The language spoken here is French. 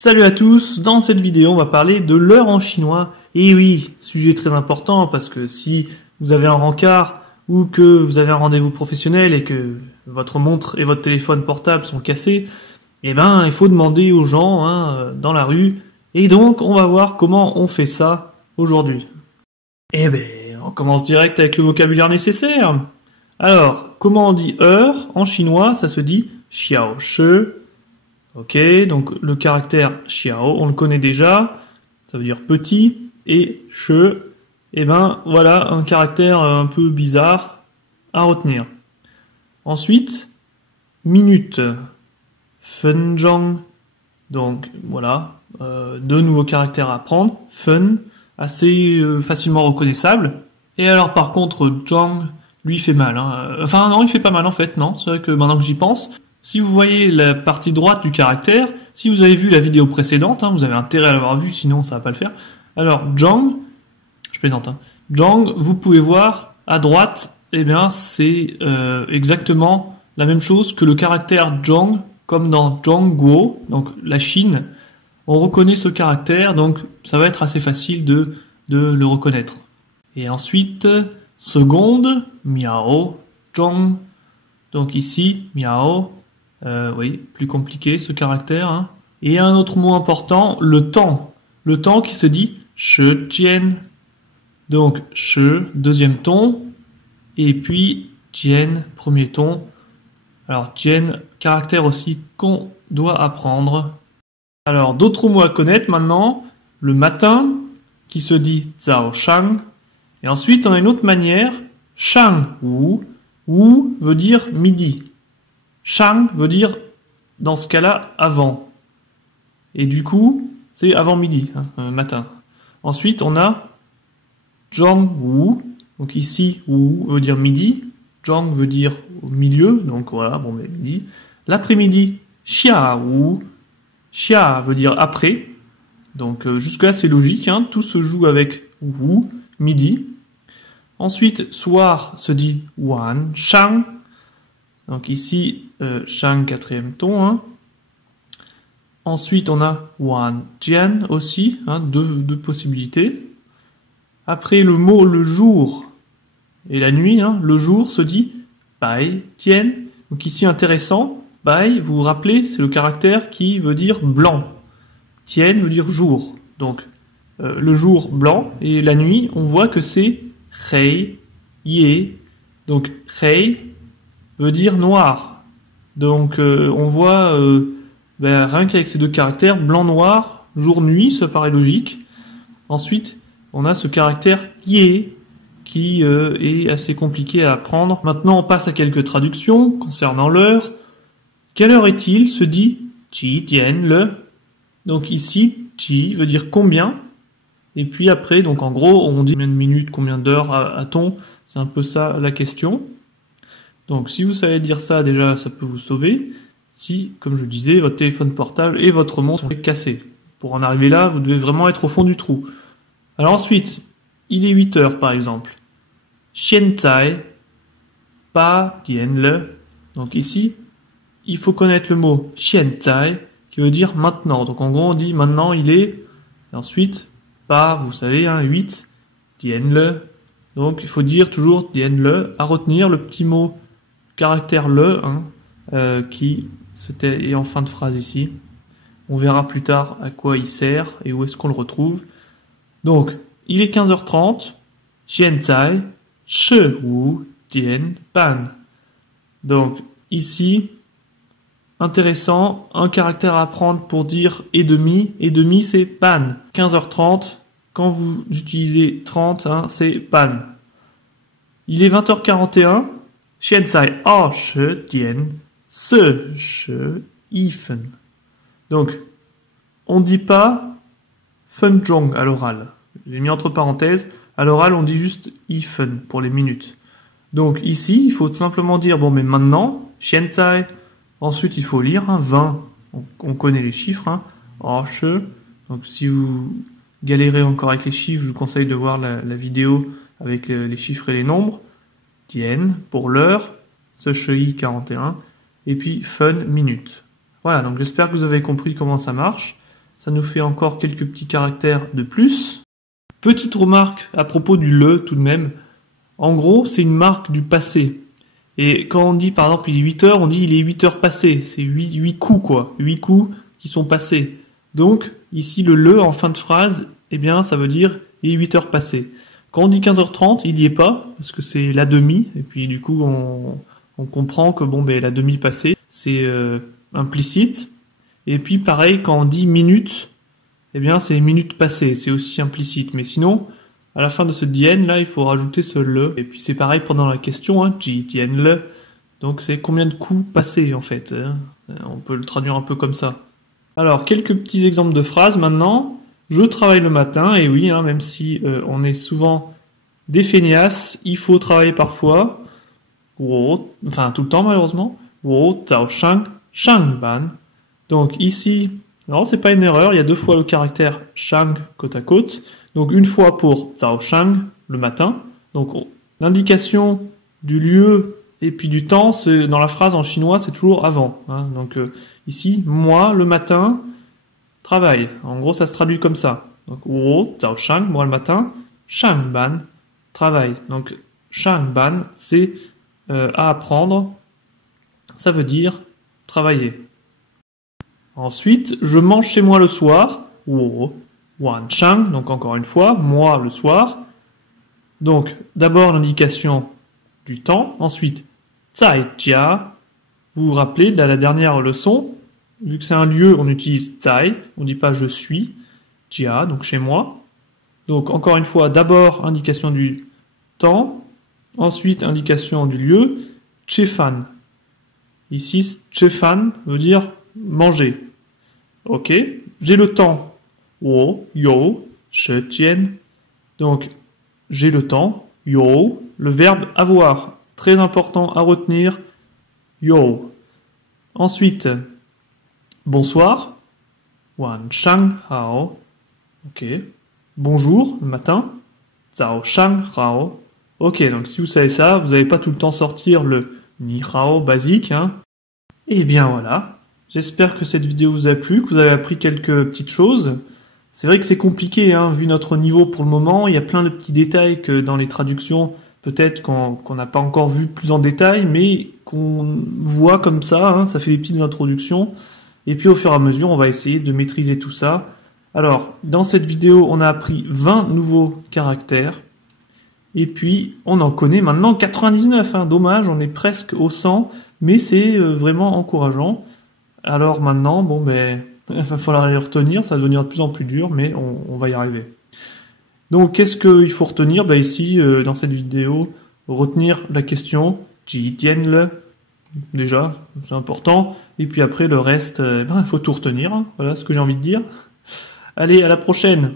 Salut à tous, dans cette vidéo on va parler de l'heure en chinois. Et oui, sujet très important parce que si vous avez un rencard ou que vous avez un rendez-vous professionnel et que votre montre et votre téléphone portable sont cassés, eh ben il faut demander aux gens dans la rue. Et donc on va voir comment on fait ça aujourd'hui. Eh ben on commence direct avec le vocabulaire nécessaire. Alors, comment on dit heure en chinois? Ça se dit xiao shi. Ok, donc le caractère xiao, on le connaît déjà, ça veut dire petit, et che, et ben voilà un caractère un peu bizarre à retenir. Ensuite, minute, fenzhong, donc voilà, deux nouveaux caractères à apprendre, fen, assez facilement reconnaissable, et alors par contre, zhong, lui fait mal, enfin non, il fait pas mal en fait, non, c'est vrai que maintenant que j'y pense. Si vous voyez la partie droite du caractère, si vous avez vu la vidéo précédente, vous avez intérêt à l'avoir vue, sinon ça va pas le faire. Alors, zhong, je plaisante, zhong, vous pouvez voir à droite, eh bien c'est exactement la même chose que le caractère zhong, comme dans zhongguo, donc la Chine. On reconnaît ce caractère, donc ça va être assez facile de le reconnaître. Et ensuite, seconde, miao, zhong, donc ici, miao. Oui, plus compliqué ce caractère. Et un autre mot important, le temps. Le temps qui se dit she jian. Donc she, deuxième ton, et puis jian, premier ton. Alors jian, caractère aussi qu'on doit apprendre. Alors d'autres mots à connaître maintenant, le matin qui se dit zao shang. Et ensuite on a une autre manière, shang wu. Wu veut dire midi. Shang veut dire, dans ce cas-là, avant. Et du coup, c'est avant midi, matin. Ensuite, on a zhong wu. Donc ici, wu veut dire midi. Zhong veut dire au milieu. Donc voilà, bon, mais midi. L'après-midi, xia wu. Xia veut dire après. Donc jusque-là, c'est logique. Tout se joue avec wu, midi. Ensuite, soir se dit wan shang. Donc ici, shang, quatrième ton. Ensuite, on a wan jian aussi, deux possibilités. Après, le mot le jour et la nuit, le jour se dit bai tian. Donc ici, intéressant, bai, vous vous rappelez, c'est le caractère qui veut dire blanc. Tian veut dire jour. Donc, le jour blanc et la nuit, on voit que c'est rei, ye. Donc, rei veut dire noir. Donc on voit rien qu'avec ces deux caractères, blanc-noir, jour-nuit, ça paraît logique. Ensuite, on a ce caractère ye qui est assez compliqué à apprendre. Maintenant, on passe à quelques traductions concernant l'heure. Quelle heure est-il? Se dit qi jian le. Donc ici, qi veut dire combien. Et puis après, donc en gros, on dit combien de minutes, combien d'heures a-t-on? C'est un peu ça la question. Donc si vous savez dire ça, déjà, ça peut vous sauver. Si, comme je disais, votre téléphone portable et votre montre sont cassés. Pour en arriver là, vous devez vraiment être au fond du trou. Alors ensuite, il est 8 heures par exemple. Xianzai, pa dian le. Donc ici, il faut connaître le mot xianzai, qui veut dire maintenant. Donc en gros, on dit maintenant il est, et ensuite, pa, vous savez, 8, dian le. Donc il faut dire toujours dian le, à retenir le petit mot caractère le, qui est en fin de phrase ici. On verra plus tard à quoi il sert et où est-ce qu'on le retrouve. Donc, il est 15h30. Xianzai, shi wu dian ban. Donc, ici, intéressant, un caractère à apprendre pour dire et demi. Et demi, c'est ban. 15h30. Quand vous utilisez 30, c'est ban. Il est 20h41. 现在20点41 分. Donc, on ne dit pas fenzhong à l'oral. J'ai mis entre parenthèses. À l'oral, on dit juste ifen pour les minutes. Donc ici, il faut simplement dire, bon, mais maintenant, 现在. Ensuite, il faut lire 20. On connaît les chiffres. 20. Donc si vous galérez encore avec les chiffres, je vous conseille de voir la vidéo avec les chiffres et les nombres. Dian pour l'heure, ce chui 41, et puis fun minute. Voilà, donc j'espère que vous avez compris comment ça marche. Ça nous fait encore quelques petits caractères de plus. Petite remarque à propos du le tout de même. En gros, c'est une marque du passé. Et quand on dit par exemple il est 8 heures, on dit il est 8 heures passées. C'est 8 coups quoi. 8 coups qui sont passés. Donc ici le en fin de phrase, eh bien ça veut dire il est 8 heures passées. Quand on dit 15h30, il n'y est pas, parce que c'est la demi, et puis du coup on comprend que bon ben la demi passée, c'est implicite. Et puis pareil, quand on dit minutes, eh bien c'est minutes passées, c'est aussi implicite. Mais sinon, à la fin de ce dien là, il faut rajouter ce le. Et puis c'est pareil pendant la question, hein, ji dien le. Donc c'est combien de coups passés en fait. Hein. On peut le traduire un peu comme ça. Alors quelques petits exemples de phrases maintenant. Je travaille le matin, et oui, hein, même si on est souvent des feignasses, il faut travailler parfois. Enfin tout le temps malheureusement. Zao shang ban. Donc ici, non, c'est pas une erreur, il y a deux fois le caractère shang côte à côte. Donc une fois pour zao shang, le matin. Donc l'indication du lieu et puis du temps, c'est dans la phrase en chinois, c'est toujours avant. Hein. Donc ici, moi le matin travaille. En gros, ça se traduit comme ça. Donc zao shang, moi le matin, shang ban, travail. Donc shang ban, c'est à apprendre. Ça veut dire travailler. Ensuite, je mange chez moi le soir. Wan chang, donc encore une fois, moi le soir. Donc, d'abord l'indication du temps. Ensuite, zai jia. Vous vous rappelez de la dernière leçon. Vu que c'est un lieu, on utilise zai. On ne dit pas je suis. Jia, donc chez moi. Donc, encore une fois, d'abord indication du temps. Ensuite, indication du lieu. Chefan. Ici, chefan veut dire manger. Ok, j'ai le temps. Wo, yo, she tian. Donc, j'ai le temps. Yo, le verbe avoir. Très important à retenir. Yo. Ensuite, bonsoir. Wan shang hao. Ok. Bonjour, le matin. Zao shang hao. Ok, donc si vous savez ça, vous n'allez pas tout le temps sortir le ni hao basique. Hein. Et bien voilà. J'espère que cette vidéo vous a plu, que vous avez appris quelques petites choses. C'est vrai que c'est compliqué, hein, vu notre niveau pour le moment. Il y a plein de petits détails que dans les traductions, peut-être qu'on n'a pas encore vu plus en détail, mais qu'on voit comme ça, hein, ça fait des petites introductions. Et puis au fur et à mesure, on va essayer de maîtriser tout ça. Alors, dans cette vidéo, on a appris 20 nouveaux caractères. Et puis, on en connaît maintenant 99. Hein. Dommage, on est presque au 100, mais c'est vraiment encourageant. Alors maintenant, bon ben, il va falloir les retenir, ça va devenir de plus en plus dur, mais on va y arriver. Donc, qu'est-ce qu'il faut retenir? Ben ici, dans cette vidéo, retenir la question ji dien le, déjà, c'est important. Et puis après, le reste, il faut tout retenir. Hein. Voilà ce que j'ai envie de dire. Allez, à la prochaine!